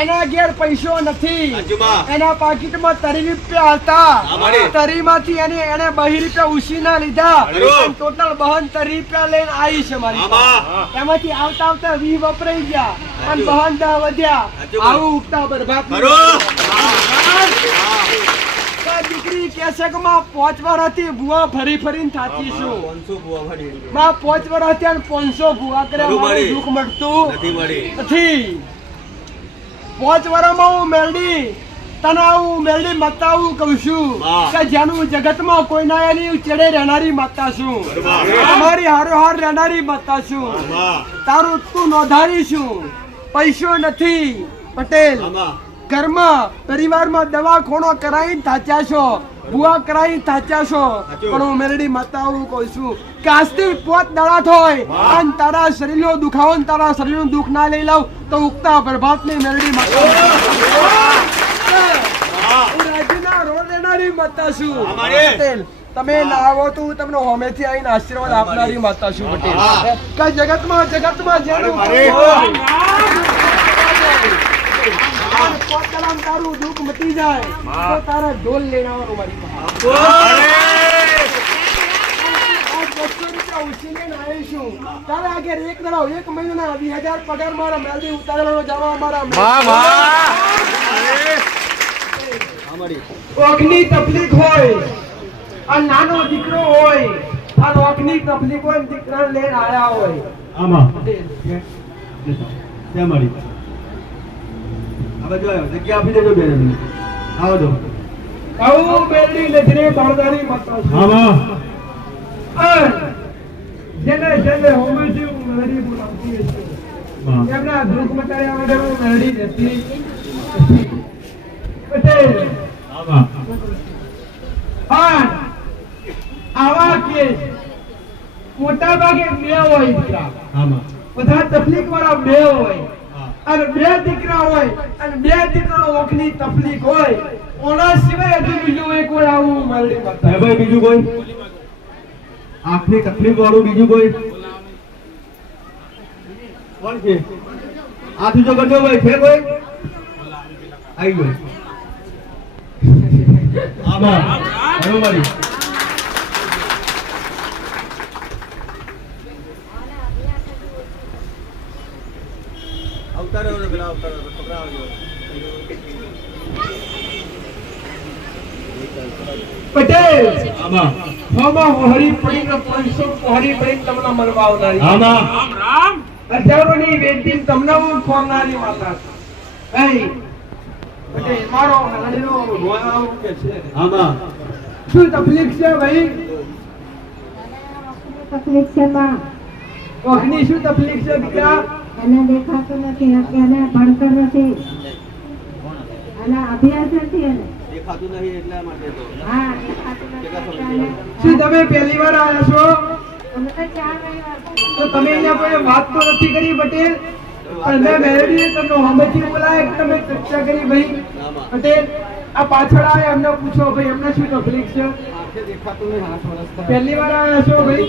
એના ઘેર પૈસો નથી, એના પાકીટમાં 30 રૂપિયા હતા, 30 માંથી એને 20 રૂપિયા ઉછીના લીધા, ટોટલ બહન 30 રૂપિયા લઈને આવી છે મારી પાસે. એમાંથી આવતા આવતા 20 વપરાઈ ગયા અને બહન 10 વધ્યા. આવું ઉગતા બરબાદ દીકરી કેસે કે માં 5 વાર હતી બુઆ ફરી ફરીને થાતી છું. 5 વાર હતી અને 500 બુઆ કર્યા, મારું દુઃખ મળતું નથી. 5 વર્ષમાં હું મેલડી તને આવું મેલડી માતા આવું કહું છું કે જેનું જગતમાં કોઈ ના એની ચડે રહેનારી માતા છું, તમારી હારોહાર રહેનારી માતા છું. તારું તું નોંધારી છું. પૈસો નથી પટેલ, ઘરમાં પરિવારમાં દવાખાનો કરાવીને થાચ્યા છો, બુઆ કરાવીને થાચ્યા છો, પણ હું મેલડી માતા આવું કહું છું કે આજથી 5 દાડા થાય અને તારા શરીરનો દુખાવો ને તારા શરીરનું દુઃખ ના લઈ લાવ તો ઉગતા પ્રભાતની મેલડી માતા રાજ્યના રોડ રહેનારી માતા છું. પટેલ તમે ના આવો તો હું તમને હોમેથી આવીને આશીર્વાદ આપનારી માતા છું. પટેલ કે જગતમાં જેનું તારું દુઃખ મટી જાય તો તારા ઢોલ લઈને આવવાનું મારી એક મહિના 20,000 પગાર મારા મેલડી ઉતારેલો જવા મારા તકલીફ હોય અને નાનો દીકરો હોય આ રોગની તકલીફ હોય દીકરા લઈને આયા હોય આમાં જગ્યા આપી દેજો બેન. આવો દો આવું બેલડી નજરે બારદારી માતા જેને હોમેથી મેલડી બોલાવતી હશે એમના દુઃખ મટાડ્યા વગર હું મેલડી જતી પટેલ. આવા કેસ મોટા ભાગે 2 હોય દીકરા, બધા તકલીફ વાળા 2 હોય અને 2 દીકરા હોય અને 2 દીકરાનો ઓખની તકલીફ હોય. ઓના સિવાય હજુ બીજું કોઈ આવું મેલડી માતા ભાઈ, બીજું કોઈ આંખની તકલીફ વાળું બીજું કોઈ કોણ છે? આ બીજો કરજો ભાઈ છે કોઈ આવી ગયો આમાં બરોબર. પટેલ આમાં હોરી પડીને 500 હોરી પડીને તમને મળવા આવનારી હજારોની વેચી તમને હું ખોરનારી માતા છું. પટેલ મારો નાનીનો ભગવાન કે છે આમાં શું તકલીફ છે ભાઈ? તકલીફ છે માં. ઓખની શું તકલીફ છે દીકરા? એને દેખાતું નથી, એને ભણતર નથી, એને અભ્યાસ નથી, એને દેખાતું નહીં એટલા માટે તો. હા દેખાતું નથી. શું તમે પહેલી વાર આવ્યા છો? અમે તો 4 મહિના. તો તમે અહીંયા કોઈ વાત તો નથી કરી પટેલ? અને મેં મેલડીને તમને હોમેથી બોલાય કે તમે ચર્ચા કરી ભાઈ? પટેલ આ પાછળ આયા એમને પૂછો ભાઈ એમને શું તકલીફ છે? આંખે દેખાતું નહીં 8 વર્ષ થયા. પહેલી વાર આવ્યા છો ભાઈ?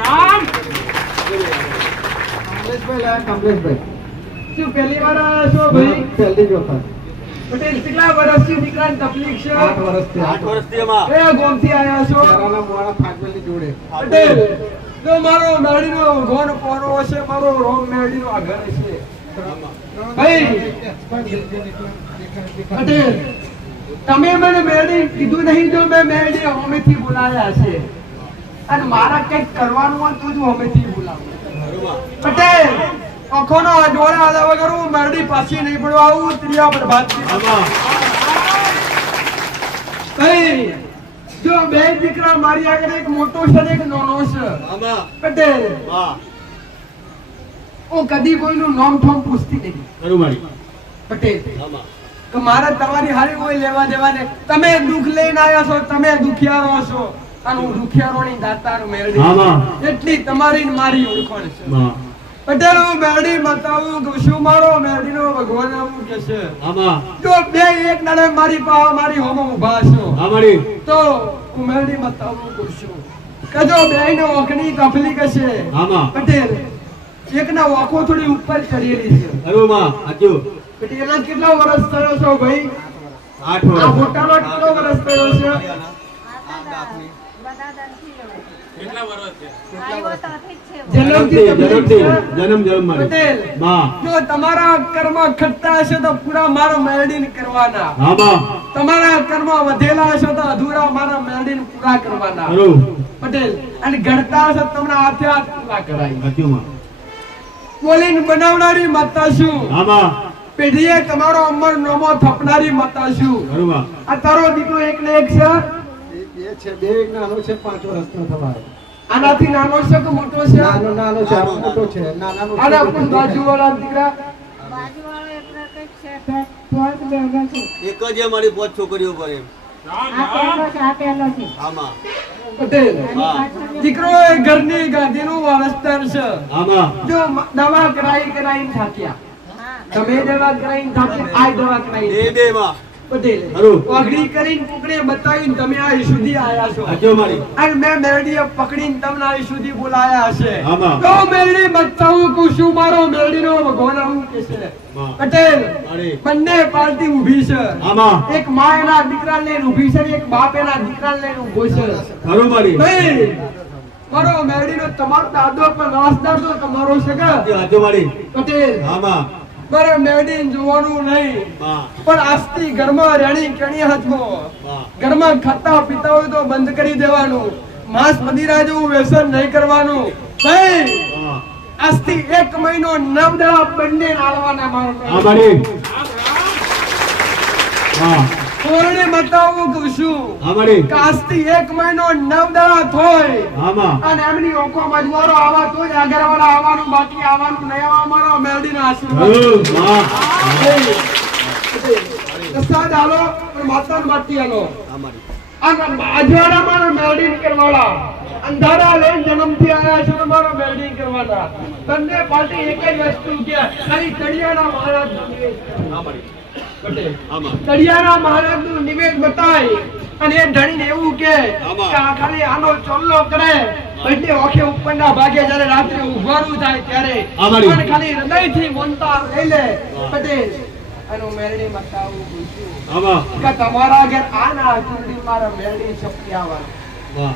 રામ કમલેશભાઈ શું પહેલી વાર આવ્યા છો ભાઈ? પહેલી જ વખત. પટેલ કેટલા વર્ષથી દીકરાની તકલીફ છે? 8 વર્ષથી એમાં એ ગોમથી આવ્યા છો? તારાના મોડા ફાટવેલની જોડે. પટેલ તો મારો મેલડીનો ભગવાન પોરો હશે, મારો રોમ મેલડીનો આઘર હશે ભાઈ. પટેલ તમે મને મેલડી કીધું નહીં, જો મેં મેલડી હોમેથી બોલાયા છે અને મારા કંઈક કરવાનું હોય તો જ હોમેથી બોલાવું. પટેલ આંખોનો જોડે આદા વગર હું મેલડી પાછી નહીં પડવા આવું ત્રિયા બરબાદ ભાઈ. જો 2 દીકરા મારી આગળ એક મોટો છે ને એક નાનો છે. પટેલ હું કદી કોઈનું નામ ઠોમ પૂછતી નહીં. પટેલ કે મારે તમારી હારી કોઈ લેવા દેવા ને. તમે દુઃખ લઈને આવ્યા છો, તમે દુખિયારો છો અને હું દુખિયારોની દાતાર મેળડી એટલી તમારી ને મારી ઓળખાણ છે. પટેલ હું મેળડી બતાવું કે શું મારો મેળડીનો ભગવાન આવું કે છે જો 2 એક દાડે મારી પાસે મારી હોમો ઊભા છો તો હું મેળડી બતાવું કે શું કે જો 2 ને ઓખની તકલીફ છે. પટેલ એકના વાંકો થોડી ઉપર ચડેલી છે. ખરું માં સાચું. એટલે એના કેટલા વર્ષ થયો છો ભાઈ? 8 આ મોટાનો કેટલો વર્ષ થયો છે? જન્મ મારે. પટેલ, બા. જો તમારા કર્મ ખટ્ટા હશે તો પૂરા મારો મેળવીને કરવાના. હા બા. તમારા કર્મ વધેલા હશે તો અધૂરા મારા મેળવીને પૂરા કરવાના. ખરું. પટેલ, અને ગણતા હશે તો તમને હાથે હાથ પૂરા કરાય. સાચું માં. બોલીને બનાવનારી માતા શું? હા બા. પેઢીએ તમારો અમર નોમો થપનારી માતા શું? ખરું માં. આ તારો દીકરો એક ને એક છે? એ છે બે એક નાનો છે 5 વર્ષનો થવાય. આનાથી નાનો છે કે મોટો છે? નાનો છે આ મોટો છે નાનાનો આના પણ બાજુવાળા દીકરા બાજુવાળો એક રકમ છે, પોત બેગો છે. એક જ અમારી 5 છોકરીઓ પર એમ. આ પહેલો છે, આ પહેલો છે. આમાં પટેલ, આની પાછળની દીકરો એ ઘરની ગાદીનું વારસદાર છે. હા બા. જો દવા કરાઈને થાક્યા, હા. તમે દવા કરાઈને થાક્યા, આ દવા કરાઈને બે માં પટેલ ખરું. ઓગળી કરીને કુકડે બતાવીને તમે આ સુધી આયા છો. સાચું મારી. અને મેં મેરડીએ પકડીને તમને આ સુધી બોલાયા હશે. આમાં. તો મેરડી બતાવું કું છું મારો મેરડીનો ભગવાન આવું કે છે. માં. પટેલ, મારી. બંને પાર્ટી ઊભી છે. આમાં. એક માં એના દીકરાને લઈને ઊભી છે, એક બાપ એના દીકરાને લઈને ઊભો છે. ખરું મારી. ભાઈ, મારો મેરડીનો તમારો દાદો પણ વારસદાર તો તમારો છે કે? સાચું મારી. પટેલ, આમાં. મારે મેરડીને જોવાનું નહીં, બા. પણ આજથી ઘરમાં રેણી કેણી હાથમાં, બા. ઘરમાં ખાતા પીતા હોય તો બંધ કરી દેવાનું, માંસ મદિરા જેવું વ્યસન નહીં કરવાનું. ભાઈ, બા. આજથી 1 મહિનો 9 દાડા બંને આલવાના મારો હા મારી. હા. કોરડે બતાવું કહું છું હા મારી. કે આજથી 1 મહિનો 9 દાડા થોય આમાં. અને એમની ઓખોમાં જવારો આવા તો જ આગળવાળા આવવાનું, બાકી આવવાનું નહીં. આવા મારો મેલડીનો આશીર્વાદ. ખરું. બા. પ્રસાદ આલો પણ માતાને બાટી આલો. અમારી આ અજવાળા મારો મેલડી કરવાળા, અંધારા લઈને જન્મથી આયા છો તો મારો મેલડી કરવાના. બંને પાર્ટી એક જ વસ્તુ કે ખાલી તળિયાના મહારાજનું નિવેદ કરવું. અમારી પટેલ, આમાં તળિયાના મહારાજનું નિવેદ બતાય અને એ ધણીને એવું કે આમાં. આ ખાલી આનો ચોલ્લો કરે એટલે ઓખે ઉપરના ભાગે જ્યારે રાત્રે ઉભવાનું થાય ત્યારે આમાડી. પણ ખાલી હૃદયથી મોનતા લઈ લે. પટેલ, આનો મેલડી બતાવું પૂછ્યું આમાં. કે તમારા ઘેર આ ના ચૂંટણી મારા મેલડી શક્તિ આવવાનું. બા.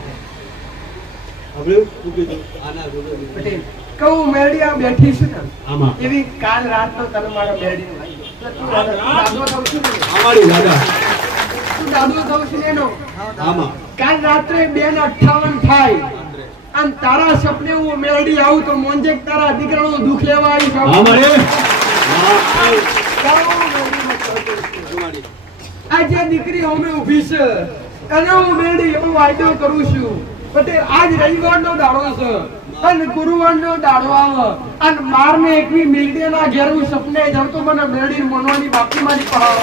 આપણે શું કીધું? આના જોડે પટેલ, કહું મેલડી આ બેઠી છે ને આમાં. એવી કાલ રાતનો તને મારા મેલડી દાદો થઉં છું ને, અમારી દાદા. તું દાદો થઉં છું ને એનો આમાં. કાલ રાત્રે 2:58 થાય અને તારા સપને હું મેલડી આવું તો મોંજે તારા દીકરાનું દુઃખ લેવા આવી જાઉં. અમારે. હા. જાઉં મેલડીને કહું છું. અમારી આ જે દીકરી અમે ઊભી છે એને હું મેળવી એવો વાયદો કરું છું. પટેલ, આજ રવિવારનો દાડો છે અને ગુરુવારનો દાડો આવે અને મારને એકવી મેલડીના ઘેર હું સપને જાઉં તો મને મેલડી મનવાની બાકી મારી પહાડ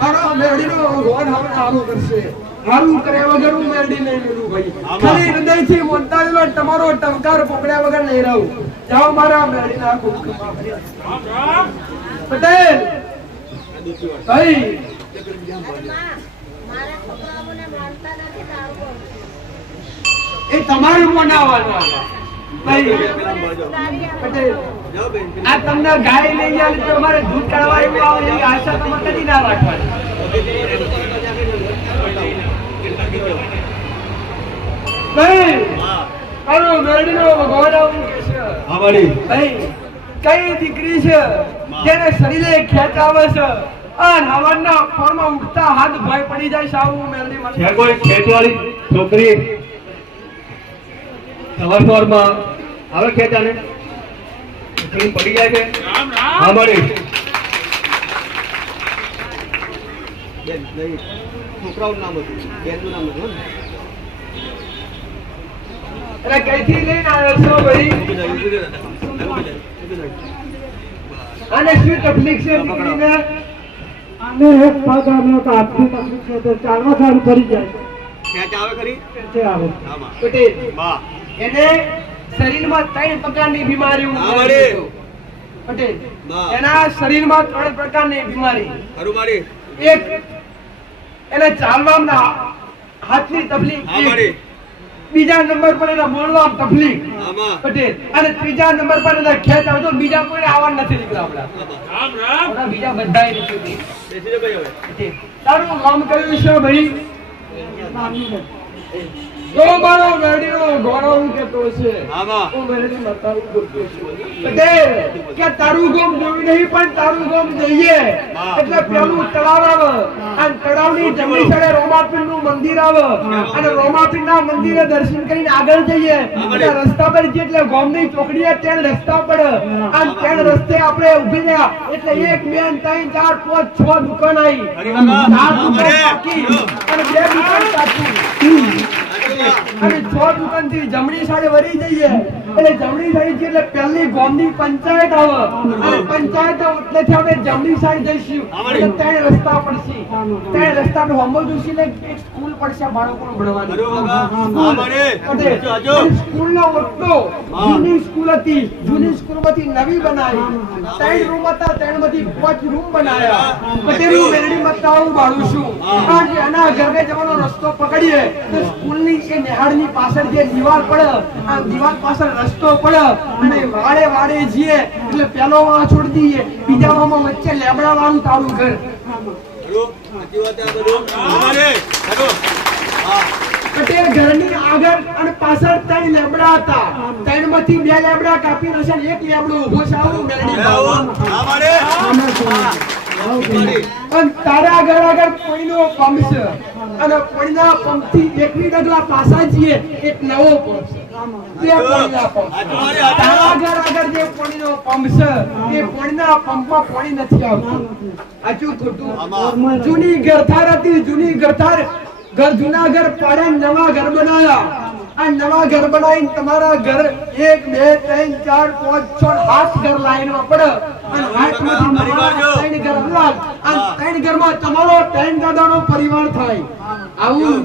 મારો મેલડીનો ભગવાન હવે સારું કરશે. સારું કર્યા વગર હું મેલડી નહીં મેળવું ભાઈ. ખાલી હૃદયથી મોનતા જેલો તમારો ટંકાર પકડ્યા વગર નહીં રહું. જાઓ મારા મેલડીના ખૂબ ખમા ભર્યા. પટેલ ભાઈ, મારા છોકરાઓને મારતા નથી તો આવું બોલ. એ તમારું મનાવવાનું ભાઈ. પટેલ, જાઓ બેન આ તમને ગાય લઈ જાય તો તમારે દૂધ કાઢવા એવું આવે એવી આશા તમે કદી ના રાખવાની. ભાઈ, મારો મેરડીનો ભગવાન આવું કે છે. અમારી. ભાઈ, કઈ દીકરી છે જેને શરીરે ખેંચ આવે છે અને હવારના ફોરમાં ઉઠતા હાથ ભય પડી જાય છે આવું મેરડી છે માટે. કોઈ ખેતવાળી છોકરી સવારમાં આવે ખેંચાને પડી જાય છે? અમારી. બેન નહીં છોકરાઓનું નામ હતું બેનનું નામ હતું ને એટલે કઈથી લઈને આવ્યો છો ભાઈ? અને શું તકલીફ છે દીકરીને? આને એક પગ અને એક હાથની તકલીફ છે તો ચાલવા સારું પડી જાય ખેંચ આવે ખરી છે આવે. આમાં પટેલ, બા એને શરીરમાં 3 પ્રકારની બીમારી હા, વળી. પટેલ, હા. એના શરીરમાં 3 પ્રકારની બીમારી. ખરું મારી એક, એને ચાલવામાં હાથની તકલીફ. હા મારી બીજા નંબર પર એના બોલવા તકલીફ આમાં પટેલ અને ત્રીજા નંબર પર એના ખેંચ આવે તો બીજા કોઈ આવવા નથી નીકળ્યા આપણા આપણા બીજા બધાય નથી બેસી જા ભાઈ હવે પટેલ તારું નામ કયું છે ભાઈ ઓ મારો મેરડીનો ગોળો કેતો છે આમાં ઓ મેરડી મતાવું બોલતો છું પટેલ કે તારું ગોમ જોઈ નહીં પણ તારું ગોમ જોઈએ એટલે પેલું તળાવ આવે અને તળાવની જમણી સાઈડે રોમાપીરનું મંદિર આવે અને રોમાપીરના મંદિરે દર્શન કરીને આગળ જઈએ એટલે રસ્તા પર જઈએ એટલે ગોમની ચોકડીએ ત્યાં રસ્તા પડે અને ત્યાં રસ્તે આપણે ઊભી રહ્યા એટલે 1 2 3 4 5 6 દુકાન આવી ચાર દુકાન બાકી અને 2 દુકાન બાકી અને 6 દુકાન થી જમણી સાઈડે વળી જઈએ એટલે જમણી સાઈડ છે એટલે પહેલી ગોમની પંચાયત આવે અને પંચાયત એટલેથી આપણે જમણી સાઈડ જઈશું એટલે ત્રણ રસ્તા પડશે ત્રણ રસ્તા પર હોમવર્ક જોઈશે એટલે એક સ્કૂલ પડશે બાળકોને ભણવાની સ્કૂલનો ઓટો જૂની સ્કૂલ હતી જૂની સ્કૂલમાંથી નવી બનાવી 3 રૂમ હતા 3 માંથી 5 રૂમ બનાવ્યા પટેલું મેરડી મતાવું બાળું છું કારણ કે આના ઘરે જવાનો રસ્તો પકડીએ તો સ્કૂલની કે નિહાળની પાછળ જે દીવાલ પડે આ દીવાલ પાછળ રસ્તો પડે અને વાડે વાડે જઈએ એટલે પેલો વાં છોડી દઈએ બીજા વામાં વચ્ચે લેબડા વાળું તારું ઘર પટેલ ઘરની આગળ અને પાછળ 3 લેબડા હતા 3 માંથી 2 લેબડા કાપી રશે એક લેબડો ઊભો છે આવું મેરડી અને તારા ઘર આગળ કોઈનો પંપ છે અને કોઈના પંપથી એકવી ડગલા પાછા જઈએ એક નવો પંપ છે તે કોઈના પંપ તારા ઘર આગળ જે કોઈનો પંપ છે એ કોઈના પંપમાં પાણી નથી આવતું આચું ખોટું જૂની ઘરથાર હતી જૂની ઘરથાર ઘર જૂના ઘર પાડે નવા ઘર બનાવ્યા આ નવા ઘર બનાવીને તમારા ઘર 1 2 3 4 5 6 7 ઘર લાઈનમાં પડે અને 8 માંથી 3 ઘર અલગ અને 3 ઘરમાં તમારો 3 દાદાનો પરિવાર થાય આવું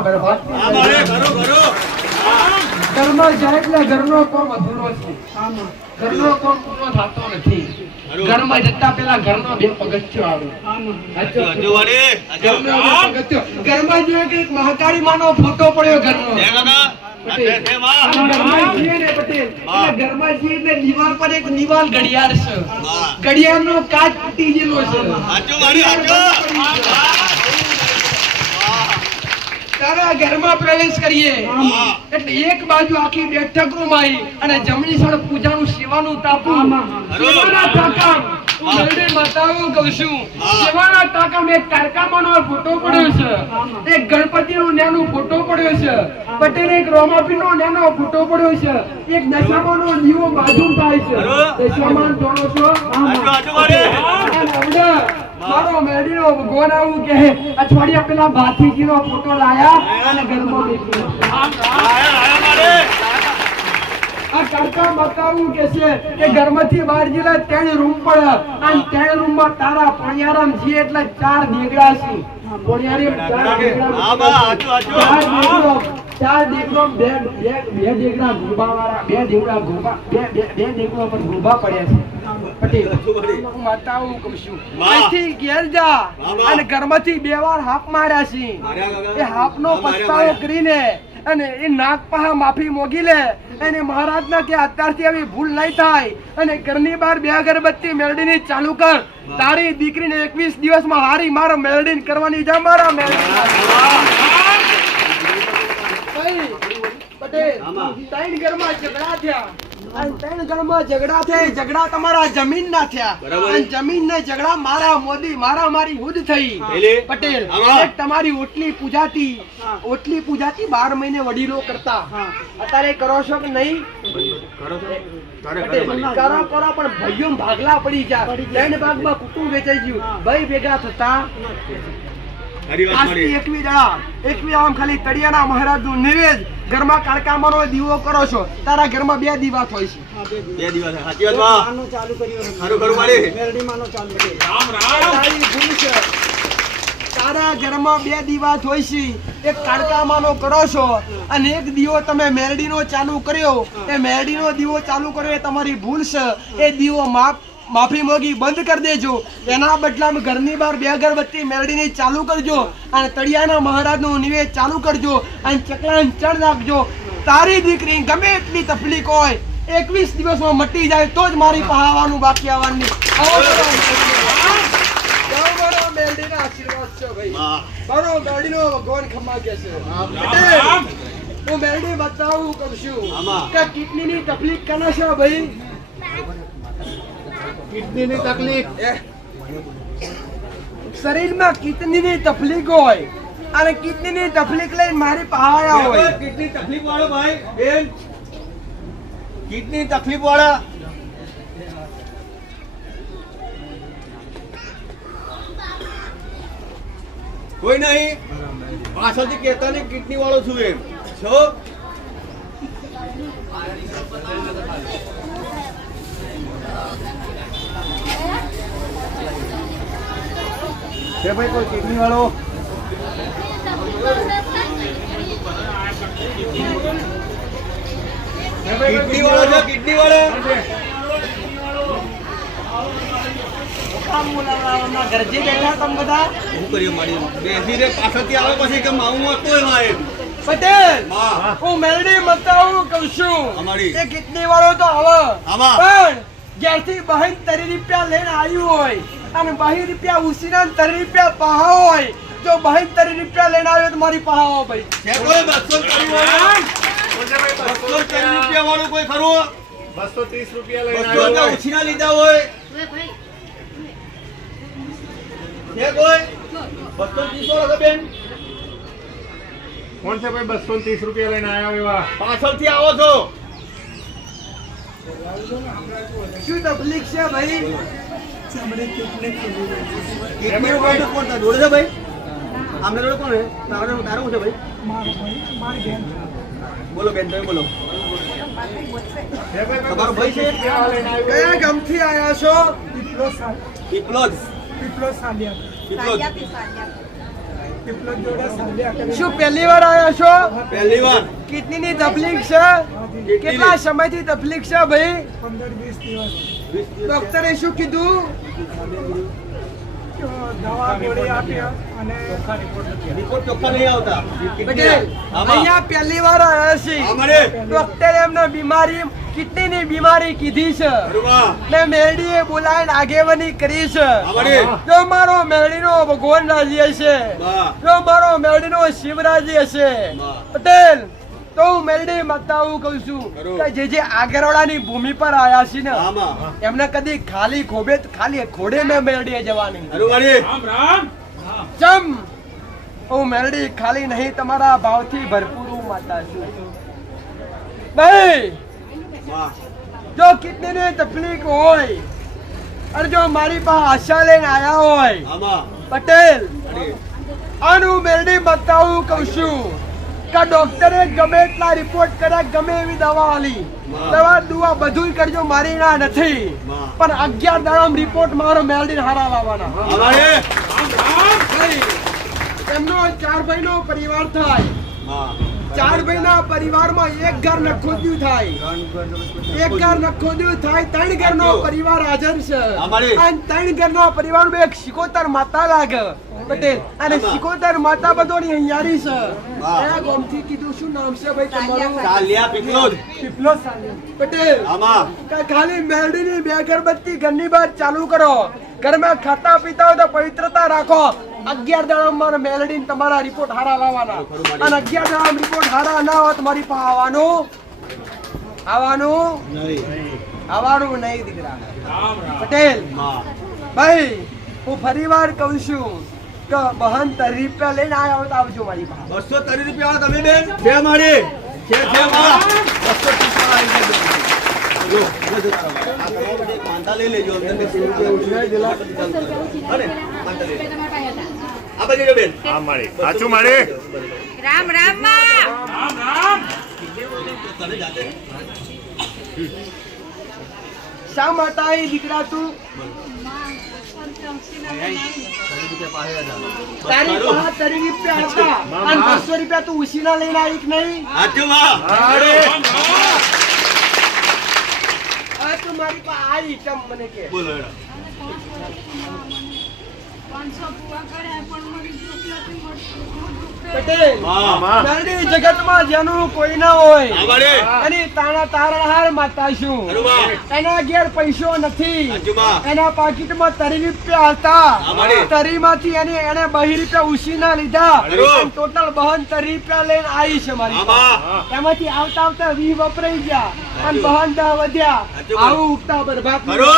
બરાબર ઘરમાં જાય એટલે ઘરનો કોમ અધૂરો છે ઘરનો કોમ પૂરો થતો નથી ઘરમાં જતા પેલા ઘરનો 2 પગથિયો આવે ઘરમાં જો એક મહાકાળી માનો ફોટો પડ્યો ઘરનો ઘરમાં જઈએ એટલે દીવાલ પર એક દીવાલ ઘડિયાળ છે ઘડિયાળનો કાચ તૂટી ગયેલો છે તારા ઘરમાં પ્રવેશ કરીએ એટલે એક બાજુ આખી બેઠક રૂમ આવી અને જમણી સાઈડ પૂજાનું સેવાનું તાપું સેવાના ટાંકા મેરડી માતાઓ કહું છું સેવાના ટાંકામાં એક કારકામાનો ફોટો પડ્યો છે એક ગણપતિનો નાનો ફોટો પડ્યો છે પટેલ એક રોમાપીનો નાનો ફોટો પડ્યો છે એક દશામાનો દીવો બાજુ થાય છે દશામાન જોડો છો મારો મેરડીનો ભગવાન આવું કે અઠવાડિયા પેલા ભાથીજીનો ફોટો લાયા અને ઘરમાં બેઠી આ કાકા બતાવું કે છે કે ઘરમાંથી બહાર જેલા 3 રૂમ પડે અને 3 રૂમમાં તારા પણિયારામ જી એટલે 4 દેગડા છે પણિયારી 4 દેગડો બે દેગડા ગોબાવાળા બે દેગડા ગોબા બે દેગડા પર ગોબા પડ્યા છે પટેલ માતાઓ કહું છું અહીંથી ઘેર જા અને ઘરમાંથી 2 વાર હાફ માર્યા છે એ હાફનો પસ્તાવો કરીને અને એ નાગ પાહા માફી મોગી લે અને મહારાજના કે અત્યારથી આવી ભૂલ નહીં થાય અને ઘરની બહાર 2 અગરબત્તી મેરડીની ચાલુ કર તારી દીકરીને 21 દિવસમાં હારી મારો મેરડીને કરવાની જા મારા મેરડી પટેલ 3 ઘરમાં ઝઘડા થયા અને 3 ઘરમાં ઝઘડા થયા ઝઘડા તમારા જમીન ના થયા અને જમીન ને ઝઘડા મારા મોદી મારા મારી હુદ થઈ પટેલ એક તમારી ઓટલી પૂજાતી 12 મહિને વડીલો કરતા અત્યારે કરો છો કે નહીં કરો પણ ભાઈઓ ભાગલા પડી ગયા 3 ભાગમાં કુટુંબ વેચાઈ ગયું ભાઈ ભેગા થતા આમ ખાલી તળિયાના મહારાજનું નિવેદ ઘરમાં કાળકામાનો દીવો કરો છો તારા ઘરમાં 2 દીવા હોય છે 2 દીવા સાચી વાત માં ચાલુ કર્યો સારું કરું વાળી મેરડી માનો ચાલુ કર્યો રામ તારા ઘરમાં 2 દીવા હોય છે એક કાળકામાનો કરો છો અને એક દીવો તમે મેરડીનો ચાલુ કર્યો એ મેરડીનો દીવો ચાલુ કર્યો એ તમારી ભૂલ છે એ દીવો માફી મોગી બંધ કરી દેજો. એના બદલામાં ઘરની બહાર 2 અગરબત્તી મેળવીને ચાલુ કરજો અને તળિયાના મહારાજનું નિવેદ ચાલુ કરજો અને ચકલાને ચણ નાખજો. તારી દીકરી ગમે એટલી તકલીફ હોય 21 દિવસમાં મટી જાય તો જ મારી પાસે આવવાનું બાકી આવવાનું નહીં. બરો મેલડીના આશીર્વાદ છે ભાઈ. બરો મેલડીનો ભગવાન ખમા કે છે. હું મેલડી બતાવું કરું છું કે કિડનીની તકલીફ કેને છે ભાઈ? કિડનીની તકલીફ શરીરમાં કિડનીની તકલીફ હોય અને કિડનીની તકલીફ લઈને મારી પાસે આવ્યા હોય. કિડની તકલીફ વાળો ભાઈ બેન, કિડની તકલીફ વાળા કોઈ નહીં, પાછળથી કહેતા નહીં કિડની વાળો છું એમ છો. છે ભાઈ કોઈ કિડની વાળો? કિડની વાળો છે, કિડની વાળો. ઘરજી બેઠા તમે બધા શું કરીએ મારી બેસીને પાછળથી આવે પછી કે માવું તોય ના એમ. પટેલ હા. હું મેલડી બતાવું કહું છું. અમારી. એ કિડની વાળો તો આવે આમાં. પણ જ્યાંથી બહેન 30 રૂપિયા લઈને આવ્યું હોય અને 22 રૂપિયા ઉસીના 30 રૂપિયા પાહા હોય, જો બહેન 30 રૂપિયા લઈને આવ્યો તો મારી પાહા આવો ભાઈ. છે કોઈ 230 વાળો? 230 રૂપિયા વાળું કોઈ ખરું? 230 રૂપિયા લઈને 200 રૂપિયા ઉછીના લીધા હોય છે કોઈ? 230 વાળો છે બેન? કોણ છે ભાઈ 230 રૂપિયા લઈને આવ્યા એવા? પાછળથી આવો છો. શું તકલીફ છે ભાઈ? કિડની વાળો કોણ છે? જોડે છે ભાઈ? આમને જોડે કોણ છે? તારું તારું છે ભાઈ? બોલો બેન, તમે બોલો. છે ભાઈ તમારો ભાઈ છે? રૂપિયા લઈને આવ્યો? કયા ગામથી આવ્યા છો? પીપલોદ. શું પહેલી વાર આવ્યા છો? પહેલી વાર. કિડનીની તકલીફ છે? કેટલા સમયથી તકલીફ છે ભાઈ? 15-20 દિવસ ડોક્ટરે શું કીધું? દવા ગોળી આપી અને રિપોર્ટ ચોખ્ખા નહીં આવતા. પટેલ અહીંયા પહેલી વાર આવ્યા છે. અમારે. ડોક્ટરે એમને બીમારી કિડનીની બીમારી કીધી છે. બરોબર. ને મેરડીએ બોલાવીને આગેવાની કરી છે. અમારે. જો મારો મેરડીનો ભગવાન રાજી હશે, વાહ. જો મારો મેરડીનો શિવ રાજી હશે, વાહ. પટેલ તો હું મેરડી માતાઓ કહું છું બરોબર. કે જે આગરવાળાની ભૂમિ પર આવ્યા છે ને આમાં. એમને કદી ખાલી ખોબે ખાલી ઘોડે મેં મેરડીએ જવાની. બરોબર. જમ હું મેરડી ખાલી નહીં, તમારા ભાવથી ભરપૂર હું માતા છું ભાઈ. વાહ. જો કિડનીની તકલીફ હોય અને જો મારી પાસે આશા લઈને આવ્યા હોય આમાં. પટેલ અરે. આનું મેરડી બતાવું કહું છું કે ડોક્ટરે ગમે એટલા રિપોર્ટ કર્યા, ગમે એવી દવા આલી, દવા દુવા બધું કરજો, મારી ના નથી, પણ 11 દાડામાં રિપોર્ટ મારો મેરડીને હારા લાવવાના. અમારે. ભાઈ, એમનો 4 ભાઈનો પરિવાર થાય, હા. 4 ભાઈના પરિવારમાં એક ઘર નખોદ્યું થાય, એક ઘર નખોદ્યું થાય, 3 ઘરનો પરિવાર હાજર છે અમારી. અને 3 ઘરનો પરિવારમાં એક શિકોતર માતા લાગે પટેલ, અને શિકોતર માતા બધોની હૈયારી છે. વાહ. કયા ગામથી કીધું? શું નામ છે ભાઈ તમારું? ચાલ્યા પીપલોદ. પીપલો સાલી. પટેલ આમાં. કે ખાલી મેરડીની 2 અગરબત્તી ઘરની બહાર ચાલુ કરો, ઘરમાં ખાતા પીતા હોય તો પવિત્રતા રાખો. 11 દાડામાં મારા મેલડીને તમારા રિપોર્ટ હારા લાવવાના, અને 11 દાડામાં રિપોર્ટ હારા ના હોય તો મારી પાસે આવવાનું નહીં દીકરા. પટેલ હા. ભાઈ, હું ફરી વાર કહું છું કે બહન 30 રૂપિયા લઈને આવ્યા હોય તો આવજો મારી પાસે. 230 રૂપિયા વાળા તમે બેન? છે મારી. છે વાળા. 230 વાળા આવી ગયા બેન. જો, જો, જો તારા વાળા. આ તમારા માટે એક માનતા લઈ લેજો. અંદર બેસી રૂપિયા ઉછીના દેલા. હને? માનતા લઈ લેજો. આ બાજુ જો બેન. હા મારી સાચું મારી. રામ રામ માં. તને જાતે. શા માટે આવી દીકરા તું? તારી પાસે 30 રૂપિયા હતા અને 200 રૂપિયા તું ઉછીના લઈને આવી કે નહીં? હાચું વાહ. આ તું પણ મારી પાસે આવી ચમ મને કે બોલો હેડો. 500 પૂરા કર્યા પણ મને દુઃખ નથી મળતું. પટેલ હા. મેરડી જગતમાં જેનું કોઈ ના હોય હા માડી. એની તારણહાર માતા છું બરોબર. એના ઘેર પૈસો નથી હાચુમાં. એના પાકીટમાં 30 રૂપિયા હતા હા માડી. 30 માંથી એને 20 રૂપિયા ઉછીના લીધા બરોબર. અને ટોટલ બહન 30 રૂપિયા લઈને આવી છે મારી હા પાસે. માં. એમાંથી આવતા આવતા 20 વપરાઈ ગયા અને બહન 10 વધ્યા હાચું. આવું ઉગતા બરબાદ ખરો.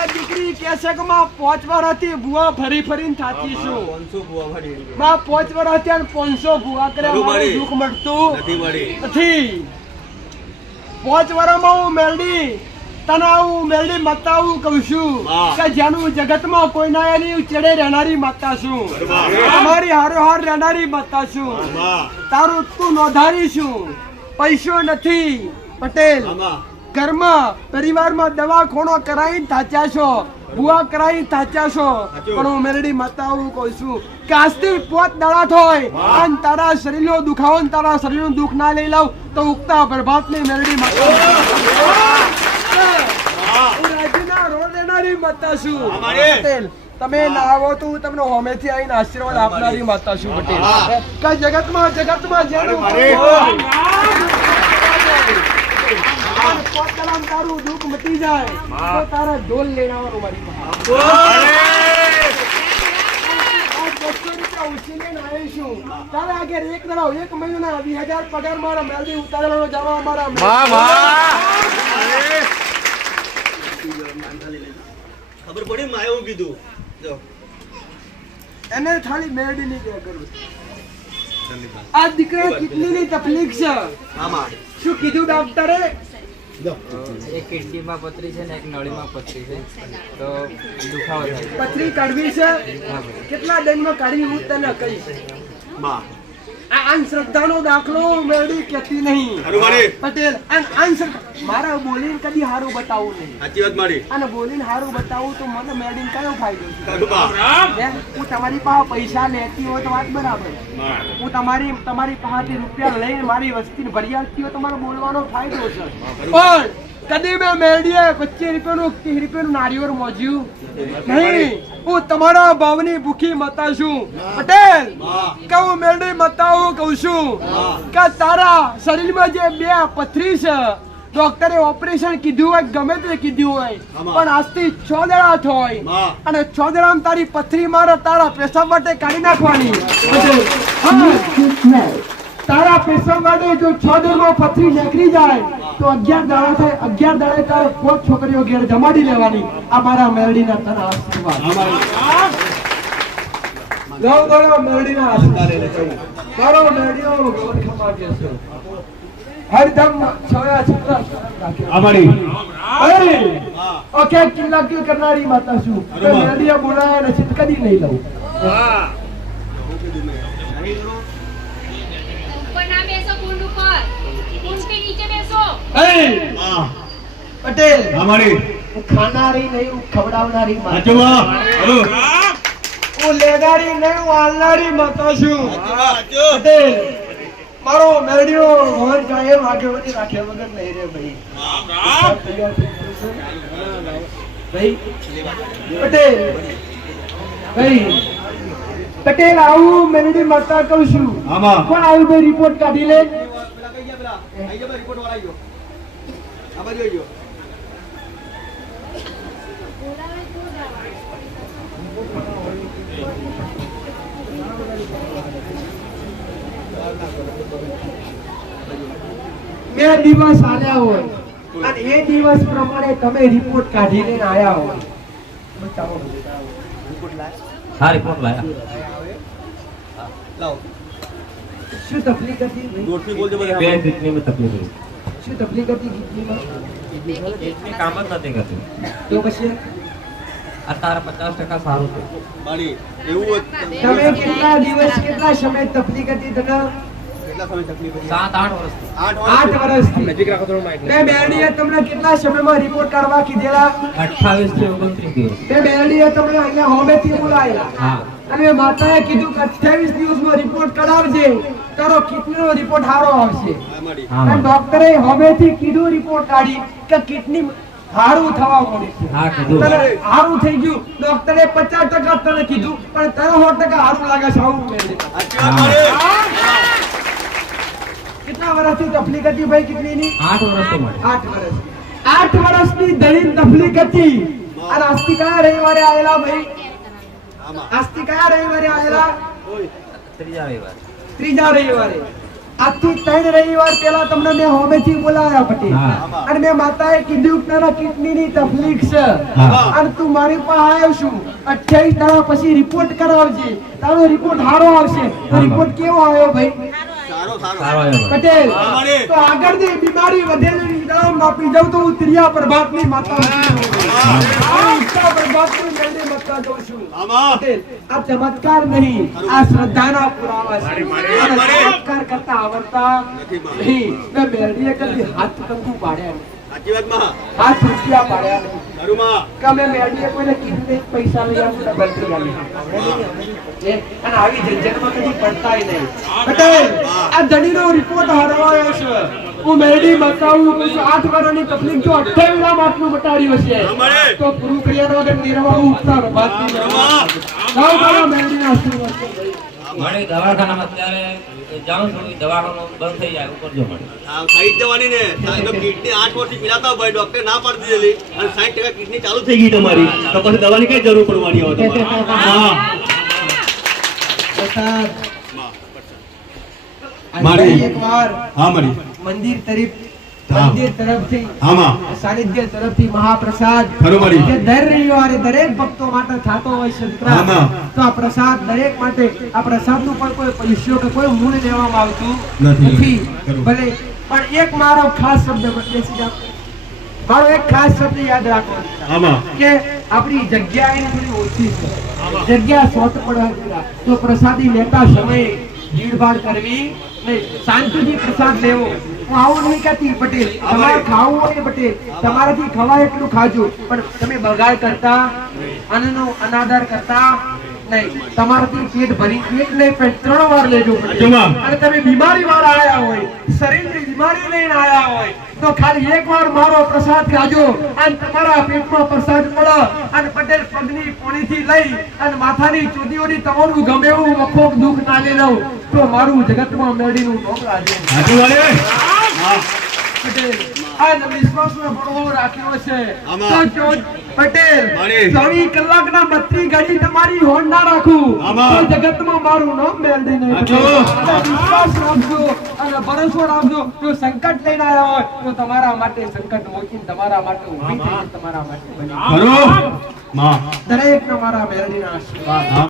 આ દીકરી કહે છે કે માં 5 વર્ષથી ભૂવા ફરી ફરીને થાતી છું 500 બુઆ ભરી. માં 5 વર્ષથી અને 500 ભૂવા કર્યા ખરું મારું માડી. દુઃખ મળતું નથી મળી. નથી 5 વર્ષમાં હું મેલડી તને હું મેલડી માતા હું કહું છું હા. કે જેનું જગતમાં કોઈ ના એની ચડે રહેનારી માતા છું બરોબર. તમારી હારોહાર રહેનારી માતા છું હા. તારું તું નોંધારી છું પૈસો નથી પટેલ આમાં. ઘરમાં પરિવારમાં દવાખાનો કરાવીને થાચ્યા છો બુઆ કરાવીને થાચ્યા છો પણ હું મેલડી માતા હું કહું છું કે આજથી 5 દાડા થાય અને તારા શરીરનો દુખાવો ને તારા શરીરનું દુઃખ ના લઈ લઉં તો ઉગતા પ્રભાતની મેલડી માતા હું રાજ્યના રોડ દેનારી માતા છું અમારે. પટેલ તમે ના આવો તો હું તમને હોમેથી આવીને આશીર્વાદ આપનારી માતા છું પટેલ હા. કે જગતમાં જેનું અરે. અને પોતાનામાં તારું દુઃખ મટી જાય તો તારા ઢોલ લઈને આવવાનું મારી પાસે. આ 200 રૂપિયા ઉછીને આવીશું તારા આગળ એક દાડો 1 મહિનાના 20,000 પગાર મારા મેલડી ઉતારેલો જવા મારા ખબર પડી માં એવું કીધું. જો. એને ખાલી મેલડીની કે કરું આ દીકરા કેટલીની તકલીફ છે આમાં. શું કીધું ડોક્ટરે એક કિડનીમાં પથરી છે ને એક નળીમાં પથરી છે તો દુખાવો થાય છે. પથરી કાઢવી છે કેટલા દંડમાં કાઢવી હું તને કહીશ માં. આ અંધશ્રદ્ધાનો દાખલો મેળવી કહેતી નહીં ખરું માડી. પટેલ મારા બોલીને કદી હારું બતાવવું નહીં સાચી વાત માડી. અને બોલીને હારું બતાવું તો મને મેળવીને કયો ફાયદો છે ખરું માં. હે? હું તમારી પાસે પૈસા લેતી હોય તો વાત બરાબર હું તમારી પાસેથી રૂપિયા લઈને મારી વસ્તીને ભરી આપતી હોય તો મારો બોલવાનો ફાયદો છે પણ કદી મેં મેળવીએ 25 રૂપિયાનું 30 રૂપિયાનું નારિયેળ મોજ્યું નહીં હું તમારા ભાવની ભૂખી માતા છું પટેલ કે હું મેળવી માતા હું કહું છું કે તારા શરીરમાં જે 2 પથરી છે ડોક્ટરે ઓપરેશન કીધું હોય ગમે તે કીધું હોય પણ આજથી 6 દાડા થાય અને 6 દાડામાં તારી પથરી મારે તારા પેશાબ માટે કાઢી નાખવાની પટેલ હા. તારા પેશાબ માટે જો 6 દાડામાં પથરી નીકળી જાય તો 11 દાડા થાય 11 દાડે તારે 5 છોકરીઓ ઘેર જમાડી લેવાની આ મારા મેરડીના તને આશીર્વાદ ગૌ ગૌ મેરડીના આશીર્વાદ મારો મેરડીઓ ભગવાન ખમા કે છે હરદમ છોયા છોકરા અમારી ઓકે કિલ્લા કિલ કરનારી માતા છું તો મેરડીઓ બોલાયા ને ચિત કદી નહીં લઉં ઉપર ના બેસો કુંડ ઉપર કુંડ કે નીચે બેસો પટેલ અમારી હું ખાનારી નહીં હું ખવડાવનારી માતા સાચું હું લેનારી નહીં હું આલનારી માતા છું સાચું. પટેલ મારો મેરડીઓ ભગવાન કાયમ આગેવાની રાખ્યા વગર નહીં રે ભાઈ ભાઈ પટેલ પટેલ આવું મેરડી માતા કહું છું આમાં કોણ આવ્યું ભાઈ રિપોર્ટ કાઢી લે પેલા કઈ ગયા પેલા? આઈ જા ભાઈ, રિપોર્ટ વાળા આઈ ગયો. આ બાજુ આઈ ગયો. બે દિવસ આલ્યા હોય અને એ દિવસ પ્રમાણે તમે રિપોર્ટ કાઢીને આયા હોય બતાવો હા રિપોર્ટ લાયા લાવો. શું તકલીફ હતી ભાઈ? જોરથી બોલજો બધા. બે કિડનીમાં તકલીફ હતી. શું તકલીફ હતી કિડનીમાં? કિડની કામ જ નથી કરતી તો પછી અત્યારે 50% સારું છે માડી, એવું હોત તમે કેટલા દિવસ કેટલા સમય તકલીફ હતી તને? કેટલા સમય તકલીફ હતી? 7-8 વર્ષથી 8 વર્ષથી. બે બેરડીએ તમને કેટલા સમયમાં રિપોર્ટ કાઢવા કીધેલા? 28 થી 29 દિવસ બે બેરડીએ તમને અહીંયા હોમેથી બોલાયેલા હા અને માતાએ કીધું કે 28 દિવસનો રિપોર્ટ કરાવજે, તારો કિડનીનો રિપોર્ટ સારો આવશે. અને ડોક્ટરે હવેથી કીધું રિપોર્ટ કાઢી કે કિડની હારું થવા મળે છે. તને હારું થઈ ગયું. ડોક્ટરે 50% તને કીધું પણ તને 100% હારું લાગે છે. આવું મેળે કેટલા વર્ષથી તકલીફ હતી ભાઈ કિડનીની? 8 વર્ષ. 8 વર્ષની દલીલ તકલીફ હતી. અને આજથી કયા રવિવારે આવેલા ભાઈ? આજથી કયા રવિવારે આવેલા? ત્રીજા રવિવારે. આજથી 3 રવિવાર પહેલા તમને મેં હોમેથી બોલાવ્યા પટેલ. અને મેં માતાએ કીધું કે તારા કિડનીની તકલીફ છે અને તું મારી પાસે આવ્યો છું. 28 દાડા પછી રિપોર્ટ કરાવજે, તારો રિપોર્ટ સારો આવશે. તો રિપોર્ટ કેવો આવ્યો ભાઈ? પટેલ તો આગળની બીમારી વધેલી નામ આપી દઉં તો હું ત્રિયા પ્રભાતની માતા પ્રભાતની મેળે માતા દઉં છું. પટેલ આ ચમત્કાર નહીં, આ શ્રદ્ધાના પુરાવા છે. ચમત્કાર કરતા આવડતા નહીં. મેં મેળીએ કદી હાથ કંકુ પાડ્યા નહીં. સાચી વાત માં. હાથ રૂપિયા પાડ્યા નહીં. ખરું માં. કે અમે મેળીએ કોઈને કીધું નહીં પૈસા લઈ આવું ડબલ કરી આલી. અને આવી ઝંઝટમાં કદી પડતાય નહીં. પટેલ આ ધણીનો રિપોર્ટ હરવાયો છે. હું મેરડી બતાવું છું. 8 વર્ષની તકલીફ જો 28 માસનું બતાડ્યું હશે તો પૂરું ક્રિયા વગર નિર્વાહ ઉઠતા રબાતી મેરડીના આશીર્વાદ છે. મારી દવાખાનામાં અત્યારે જાઉં છું, દવાખાનું બંધ થઈ જાય ઉપર જો મળે. આ સાઈડ જવાની ને તો કિડની 8 વર્ષથી પીડાતા ભાઈ ડોક્ટર ના પાડી દીધેલી અને 60% કિડની ચાલુ થઈ ગઈ તમારી. તો પછી દવાની કઈ જરૂર પડવાની હોય તમારે? હા મારી એકવાર હા મારી મંદિર તરફથી સાનિધ્ય તરફથી મહાપ્રસાદ ખરું મારી. જે દર રવિવારે દરેક ભક્તો માટે થતો હોય છે મિત્ર. તો આ પ્રસાદ દરેક માટે, આ પ્રસાદનું પણ કોઈ પૈસો કે કોઈ મૂળ લેવામાં આવતું નથી. ભલે પણ એક મારો ખાસ શબ્દ બેસી જાઓ. મારો એક ખાસ શબ્દ યાદ રાખો કે આપણી જગ્યા એની થોડી ઓછી છે. જગ્યા શોર્ટ પડે તો પ્રસાદી લેતા સમયે ભીડભાડ કરવી નહીં. શાંતિથી પ્રસાદ લેવો. હું આવું નહીં કહેતી પટેલ, તમારે ખાવું હોય પટેલ તમારાથી ખવાય એટલું ખાજો, પણ તમે બગાડ કરતા, અન્નનો અનાદર કરતા નહીં. તમારાથી પેટ ભરી એક નહીં પણ 3 વાર લેજો પટેલ. અને તમે બીમારી વાળા આયા હોય, શરીરની બીમારી લઈને આયા હોય તો ખાલી એક વાર મારો પ્રસાદ ખાજો અને તમારા પેટમાં પ્રસાદ પડે અને પટેલ પગની પોણીથી લઈ અને માથાની ચોદીઓની તમારું ગમે એવું વખોક દુઃખ ના લે લઉં તો મારું જગતમાં મેળીનું નામ રાજે. પટેલ આ વિશ્વાસનો બળવો રાખ્યો છે. તો પટેલ 24 કલાકના 32 ઘડી તમારી હોડ ના રાખું તો જગતમાં મારું નામ મેળવી નહીં. વિશ્વાસ રાખજો અને ભરોસો રાખજો. જો સંકટ લઈને આવ્યા હોય તો તમારા માટે સંકટ મૂકીને તમારા માટે ઊભી થઈને તમારા માટે બની. દરેક તમારા મેળવીના આશીર્વાદ.